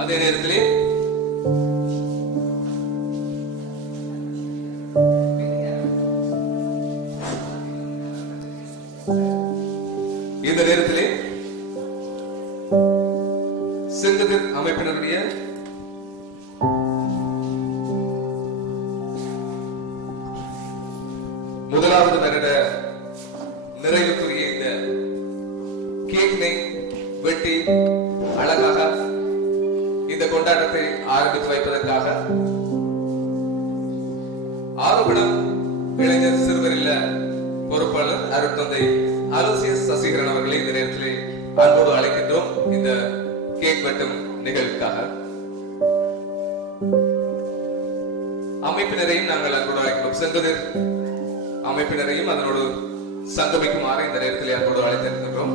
அதே நேரத்திலே இந்த நேரத்திலே செங்கதிர் அமைப்பினருடைய முதலாவது வருட நிறைவுக்குரிய இந்த கேக்கினை வெட்டி அழகாக இந்த கொண்டாட்டத்தை ஆரம்பித்து வைப்பதற்காக ஆரோபணம் இளைஞர் சிறுவர் இல்ல பொறுப்பாளர் அருட்தந்தை அலோசியஸ் சசிகரன் அவர்களை இந்த நேரத்தில் அன்போடு அழைக்கின்றோம். இந்த கேக் வெட்டும் நிகழ்வுக்காக. அமைப்பினரையும் நாங்கள் அன்போடு அழைக்கிறோம். செங்கதிர் அமைப்பினரையும் அதனோடு சங்கமிக்குமாறு இந்த நேரத்தில் அன்போடு அழைத்திருக்கின்றோம்.